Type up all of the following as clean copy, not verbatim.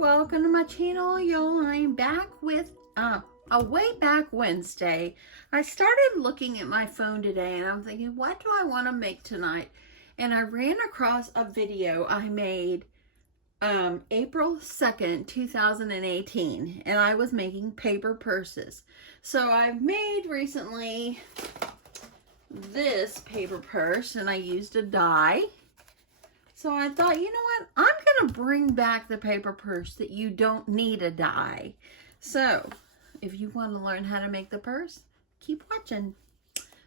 welcome to my channel, y'all. I'm back with a way back Wednesday. I started looking at my phone today and I'm thinking, what do I want to make tonight? And I ran across a video I made April 2nd, 2018, and I was making paper purses. So I've made recently this paper purse and I used a die. So I thought, you know what, I'm going to bring back the paper purse that you don't need a die. So if you want to learn how to make the purse, keep watching.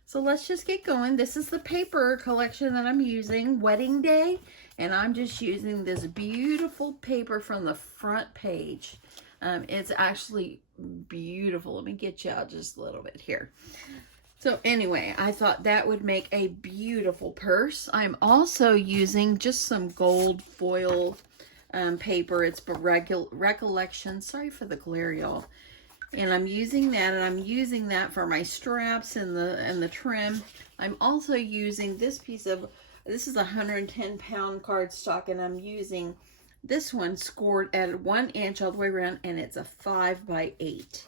So let's just get going. This is the paper collection that I'm using, Wedding Day. And I'm just using this beautiful paper from the front page. It's actually beautiful. Let me get you out just a little bit here. So anyway, I thought that would make a beautiful purse. I'm also using just some gold foil paper. It's Recollection. Sorry for the glare, y'all. And I'm using that, and I'm using that for my straps and the trim. I'm also using this piece of, this is a 110-pound cardstock, and I'm using this one scored at 1 inch all the way around, and it's a 5x8.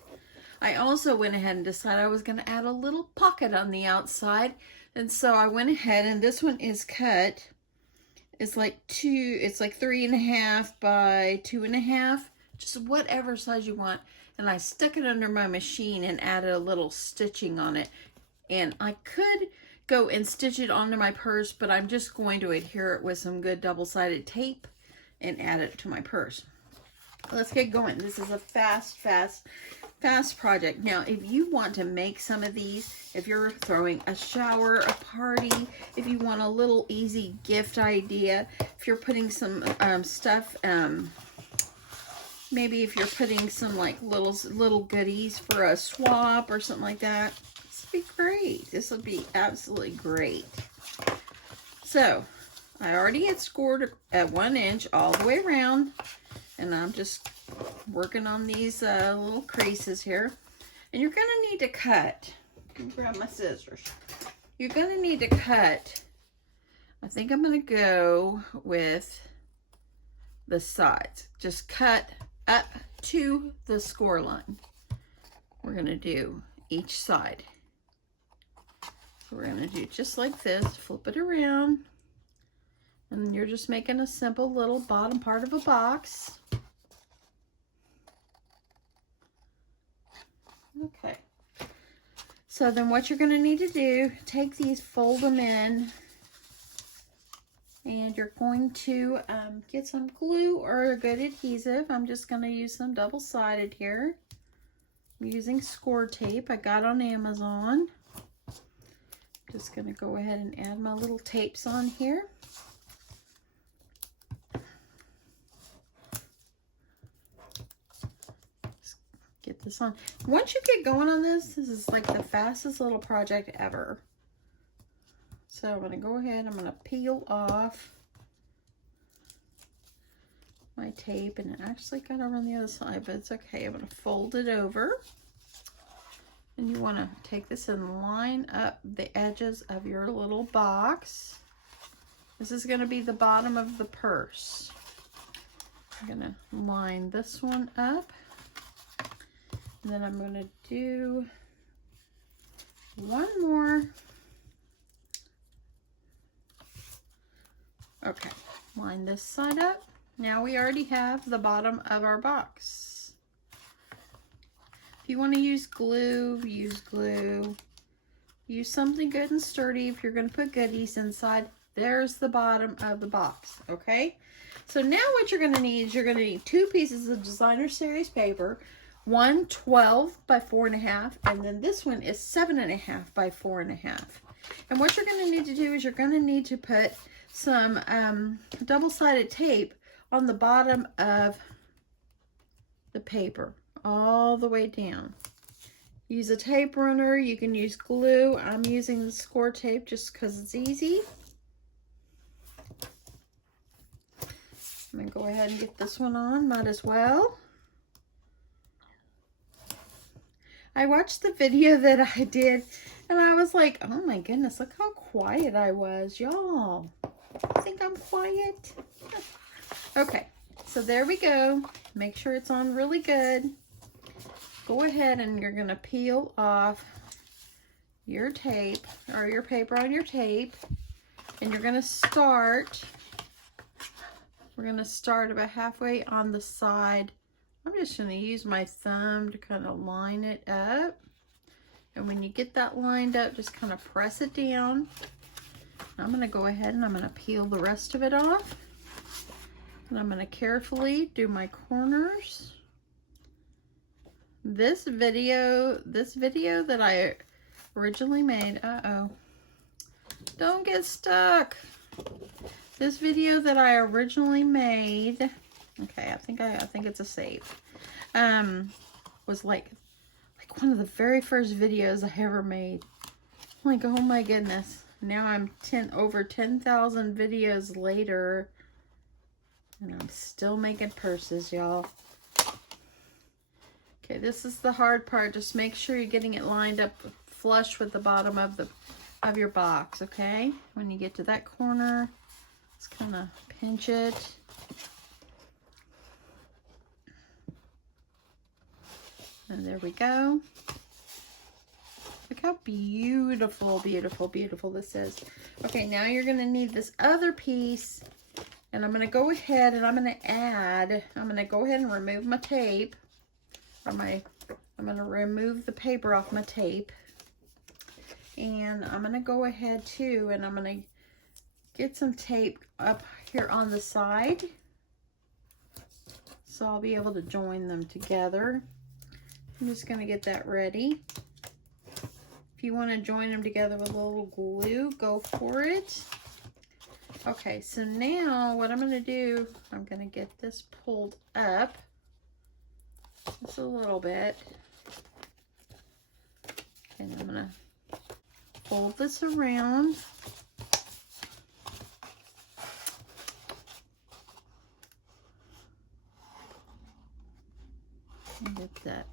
I also went ahead and decided I was going to add a little pocket on the outside. And so I went ahead, and this one is cut. It's like 3.5 by 2.5, just whatever size you want. And I stuck it under my machine and added a little stitching on it. And I could go and stitch it onto my purse, but I'm just going to adhere it with some good double-sided tape and add it to my purse. Let's get going. This is a fast project. Now, if you want to make some of these, if you're throwing a shower, a party, if you want a little easy gift idea, if you're putting some stuff, maybe if you're putting some like little goodies for a swap or something like that, this would be great. This would be absolutely great. So I already had scored at 1 inch all the way around, and I'm just working on these little creases here. And you're going to need to cut. Let me grab my scissors. You're going to need to cut. I think I'm going to go with the sides. Just cut up to the score line. We're going to do each side. So we're going to do just like this. Flip it around. And you're just making a simple little bottom part of a box. Okay. So then what you're going to need to do, take these, fold them in, and you're going to get some glue or a good adhesive. I'm just going to use some double-sided here. I'm using score tape I got on Amazon. Just going to go ahead and add my little tapes on here. Get this on. Once you get going on this is like the fastest little project ever. So I'm going to go ahead, I'm going to peel off my tape, and it actually got over on the other side, but it's okay. I'm going to fold it over, and you want to take this and line up the edges of your little box. This is going to be the bottom of the purse. I'm going to line this one up. And then I'm going to do one more. Okay, line this side up. Now we already have the bottom of our box. If you want to use glue, use glue. Use something good and sturdy if you're going to put goodies inside. There's the bottom of the box, okay? So now what you're going to need is you're going to need 2 pieces of designer series paper. One 12 by 4.5, and then this one is 7.5 by 4.5. And what you're going to need to do is you're going to need to put some double-sided tape on the bottom of the paper all the way down. Use a tape runner. You can use glue. I'm using the score tape just because it's easy. I'm going to go ahead and get this one on. Might as well. I watched the video that I did, and I was like, oh my goodness, look how quiet I was. Y'all, I think I'm quiet. Okay, So there we go. Make sure it's on really good. Go ahead and you're going to peel off your tape or your paper on your tape. And you're going to start, we're going to start about halfway on the side. I'm just going to use my thumb to kind of line it up. And when you get that lined up, just kind of press it down. I'm going to go ahead and I'm going to peel the rest of it off. And I'm going to carefully do my corners. This video that I originally made, don't get stuck. This video that I originally made, okay, I think it's a save, was like one of the very first videos I ever made. Like, oh my goodness. Now I'm over 10,000 videos later, and I'm still making purses, y'all. Okay, this is the hard part. Just make sure you're getting it lined up flush with the bottom of your box, okay? When you get to that corner, just kind of pinch it. And there we go. Look how beautiful, beautiful, beautiful this is. Okay, now you're going to need this other piece. And I'm going to go ahead and I'm going to go ahead and remove my tape. I'm going to remove the paper off my tape. And I'm going to go ahead too, and I'm going to get some tape up here on the side. So I'll be able to join them together. I'm just going to get that ready. If you want to join them together with a little glue, go for it. Okay, so now what I'm going to do, I'm going to get this pulled up just a little bit. And I'm going to fold this around. And get that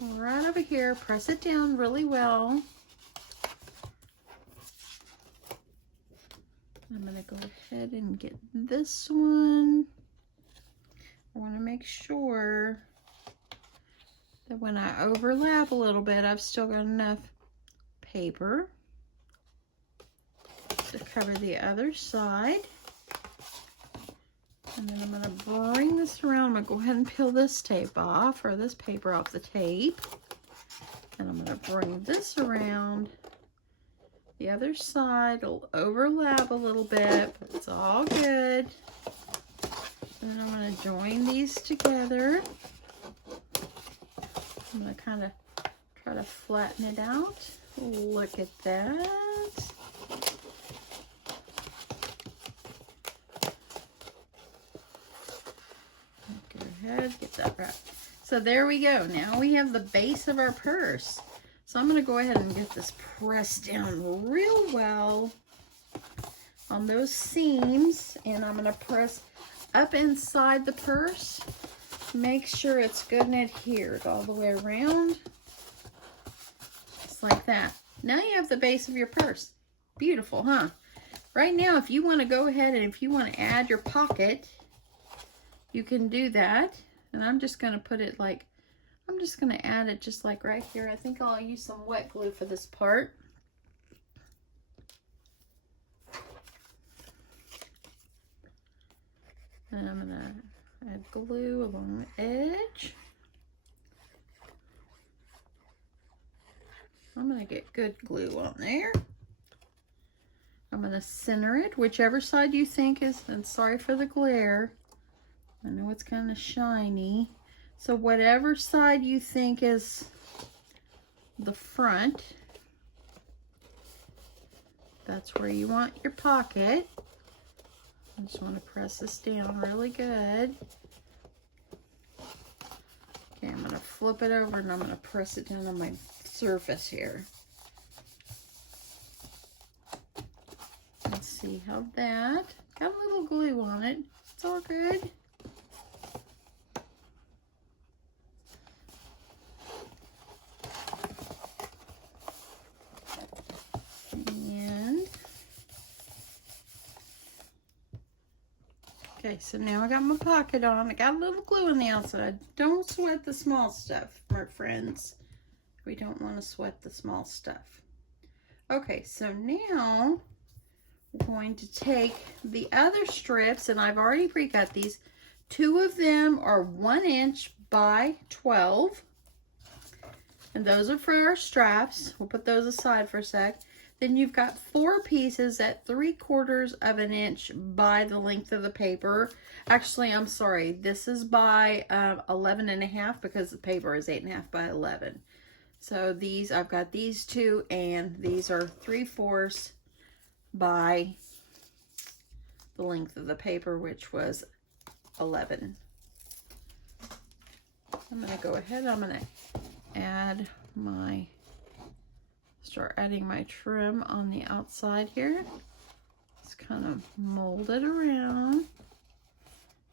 right over here. Press it down really well. I'm going to go ahead and get this one. I want to make sure that when I overlap a little bit, I've still got enough paper to cover the other side. And then I'm going to bring this around. I'm going to go ahead and peel this tape off, or this paper off the tape. And I'm going to bring this around. The other side will overlap a little bit, but it's all good. And then I'm going to join these together. I'm going to kind of try to flatten it out. Look at that. Go ahead, get that right. So there we go. Now we have the base of our purse. So I'm going to go ahead and get this pressed down real well on those seams. And I'm going to press up inside the purse. Make sure it's good and adhered all the way around. Just like that. Now you have the base of your purse. Beautiful, huh? Right now, if you want to go ahead and if you want to add your pocket, you can do that. And I'm just going to put it like, I'm just going to add it just like right here. I think I'll use some wet glue for this part. And I'm going to add glue along the edge. I'm going to get good glue on there. I'm going to center it, whichever side you think is, and sorry for the glare. I know it's kind of shiny. So whatever side you think is the front, that's where you want your pocket. I just want to press this down really good. Okay, I'm going to flip it over and I'm going to press it down on my surface here. Let's see how that, got a little glue on it. It's all good. And Okay, so now I got my pocket on. I got a little glue on the outside. Don't sweat the small stuff, my friends. We don't want to sweat the small stuff. Okay, so now we're going to take the other strips, and I've already pre-cut these. 2 of them are 1 inch by 12. And those are for our straps. We'll put those aside for a sec. Then you've got 4 pieces at 3/4 of an inch by the length of the paper. Actually, I'm sorry. This is by 11.5 because the paper is 8.5 by 11. So these, I've got these 2, and these are 3/4 by the length of the paper, which was 11. I'm going to go ahead. I'm going to add start adding my trim on the outside here. Just kind of mold it around.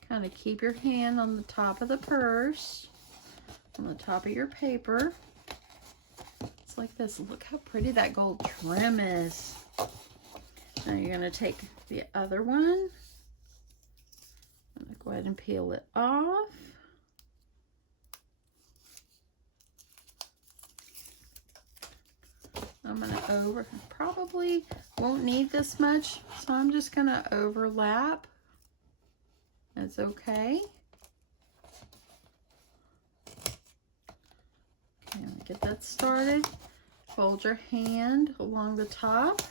Kind of keep your hand on the top of the purse, on the top of your paper. It's like this. Look how pretty that gold trim is. Now you're going to take the other one. I'm going to go ahead and peel it off. I'm going to probably won't need this much, so I'm just going to overlap. That's okay. Okay, get that started. Fold your hand along the top.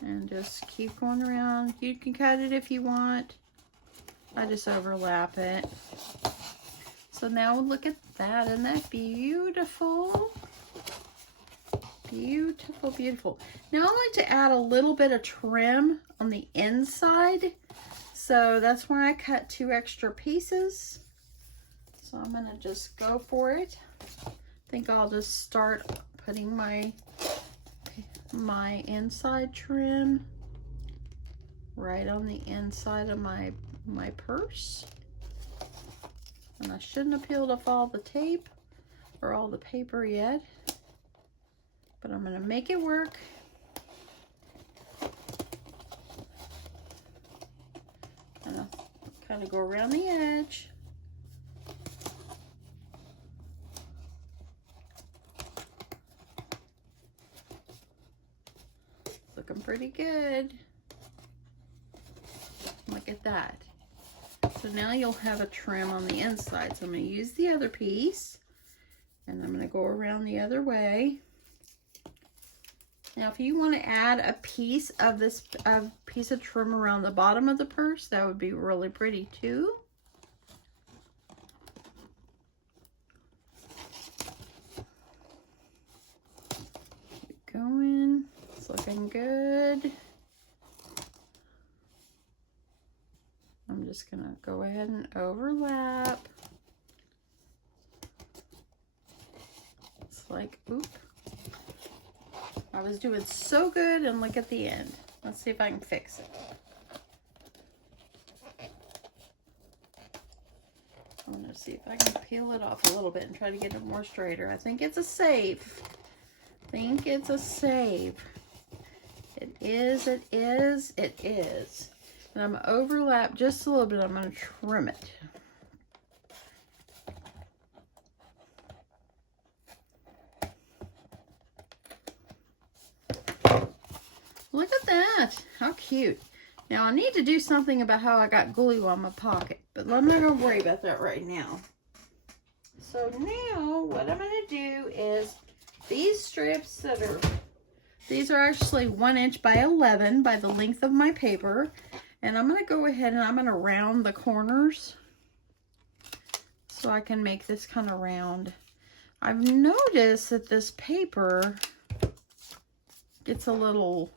And just keep going around. You can cut it if you want. I just overlap it. So now look at that. Isn't that beautiful? Beautiful, beautiful. Now I like to add a little bit of trim on the inside. So that's where I cut 2 extra pieces. So I'm going to just go for it. I think I'll just start putting my inside trim right on the inside of my purse. And I shouldn't have peeled off all the tape or all the paper yet, but I'm going to make it work. Kind of go around the edge. Looking pretty good. Look at that. So now you'll have a trim on the inside. So I'm going to use the other piece, and I'm going to go around the other way. Now if you want to add a piece of this piece of trim around the bottom of the purse, that would be really pretty too. Keep going. It's looking good. I'm just going to go ahead and overlap. It's like, oop. I was doing so good, and look at the end. Let's see if I can fix it. I'm going to see if I can peel it off a little bit and try to get it more straighter. I think it's a save. I think it's a save. It is, it is, it is. And I'm going to overlap just a little bit. I'm going to trim it. Look at that. How cute. Now, I need to do something about how I got glue on my pocket, but I'm not going to worry about that right now. So now, what I'm going to do is these strips these are actually 1 inch by 11 by the length of my paper. And I'm going to go ahead and I'm going to round the corners so I can make this kind of round. I've noticed that this paper gets a little,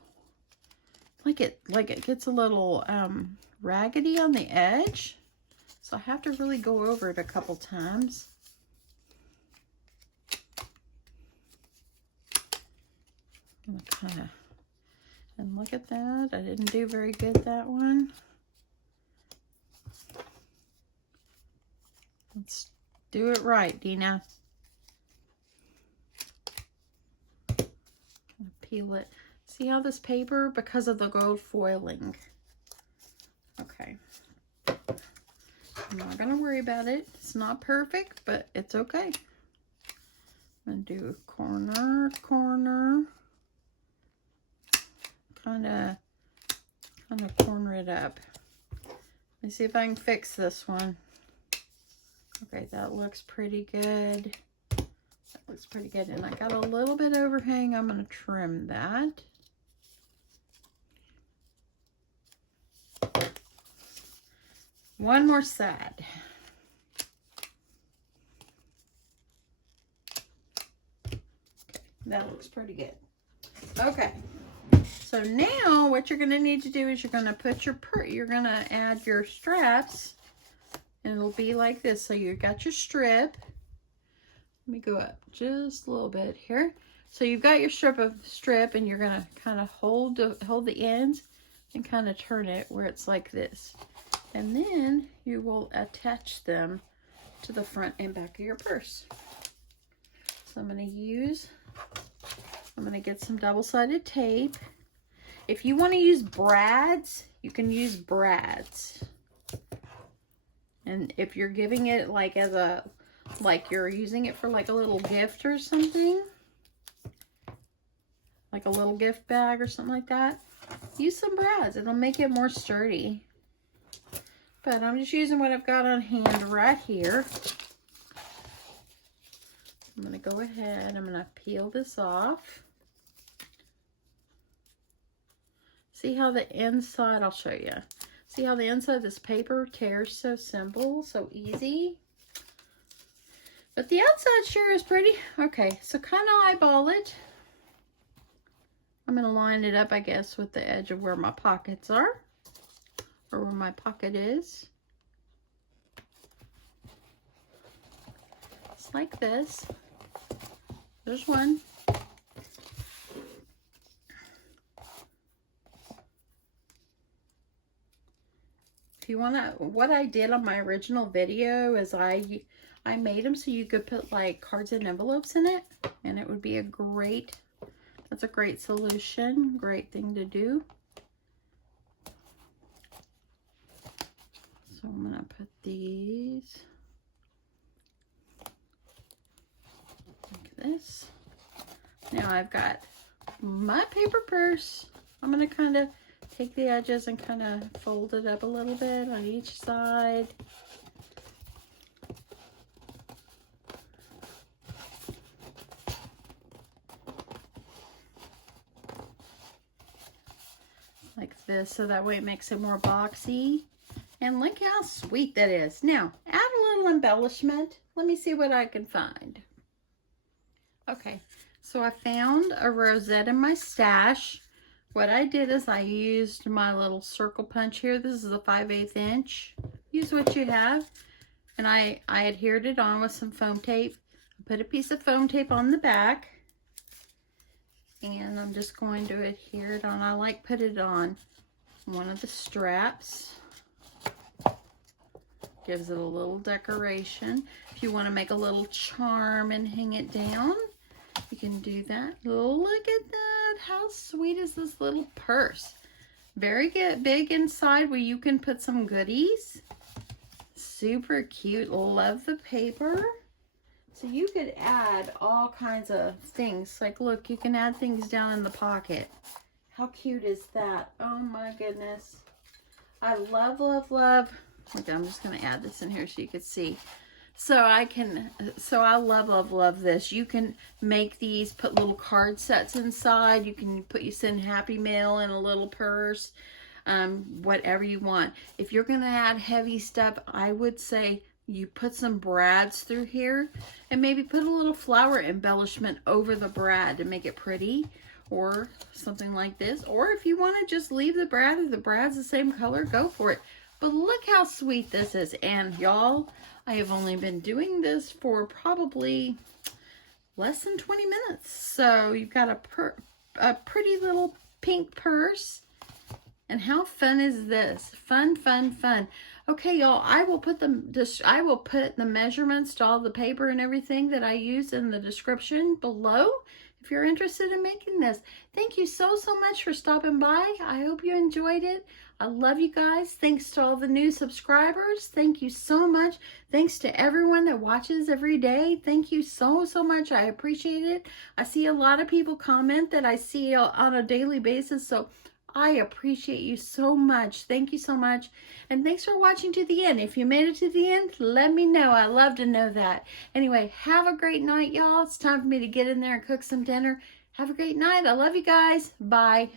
like it gets a little raggedy on the edge. So I have to really go over it a couple times. I'm going to kind of, and look at that. I didn't do very good that one. Let's do it right, Deanna. Kind of peel it. See how this paper, because of the gold foiling. Okay. I'm not going to worry about it. It's not perfect, but it's okay. I'm going to do a corner, corner. Kind of corner it up. Let me see if I can fix this one. Okay, that looks pretty good. That looks pretty good. And I got a little bit overhang. I'm going to trim that. One more side. Okay, that looks pretty good. Okay. So now what you're going to need to do is you're going to put you're going to add your straps, and it'll be like this. So you got your strip. Let me go up just a little bit here. So you've got your strip and you're going to kind of hold the ends and kind of turn it where it's like this. And then you will attach them to the front and back of your purse. So I'm going to get some double-sided tape. If you want to use brads, you can use brads. And if you're giving it like like you're using it for like a little gift or something, like a little gift bag or something like that, use some brads. It'll make it more sturdy. But I'm just using what I've got on hand right here. I'm going to go ahead, I'm going to peel this off. See how the inside, I'll show you. See how the inside of this paper tears so simple, so easy? But the outside sure is pretty. Okay, so kind of eyeball it. I'm going to line it up, I guess, with the edge of where my pockets are. Or where my pocket is. It's like this. There's one. If you want to, what I did on my original video is I made them so you could put like cards and envelopes in it, and it would be that's a great solution, great thing to do. So I'm going to put these like this. Now I've got my paper purse. I'm going to kind of take the edges and kind of fold it up a little bit on each side. Like this, so that way it makes it more boxy. And look how sweet that is. Now, add a little embellishment. Let me see what I can find. Okay, so I found a rosette in my stash. What I did is I used my little circle punch here. This is a 5/8 inch. Use what you have. And I adhered it on with some foam tape. I put a piece of foam tape on the back. And I'm just going to adhere it on. I like put it on one of the straps. Gives it a little decoration. If you want to make a little charm and hang it down, you can do that. Look at that. How sweet is this little purse? Very good, big inside where you can put some goodies. Super cute. Love the paper. So you could add all kinds of things. Like, look, you can add things down in the pocket. How cute is that? Oh my goodness. I love, love, love. Okay, I'm just going to add this in here so you can see. So I love, love, love this. You can make these, put little card sets inside. You can send Happy Mail in a little purse, whatever you want. If you're going to add heavy stuff, I would say you put some brads through here and maybe put a little flower embellishment over the brad to make it pretty, or something like this. Or if you want to just leave the brad, if the brad's the same color, go for it. But look how sweet this is. And y'all, I have only been doing this for probably less than 20 minutes. So you've got a pretty little pink purse. And how fun is this? Fun, fun, fun. Okay, y'all, I will put the measurements to all the paper and everything that I use in the description below. if you're interested in making this. Thank you so much for stopping by. I hope you enjoyed it. I love you guys. Thanks to all the new subscribers. Thank you so much. Thanks to everyone that watches every day. Thank you so much. I appreciate it. I see a lot of people comment that I see on a daily basis, so I appreciate you so much. Thank you so much. And thanks for watching to the end. If you made it to the end, let me know. I love to know that. Anyway, have a great night, y'all. It's time for me to get in there and cook some dinner. Have a great night. I love you guys. Bye.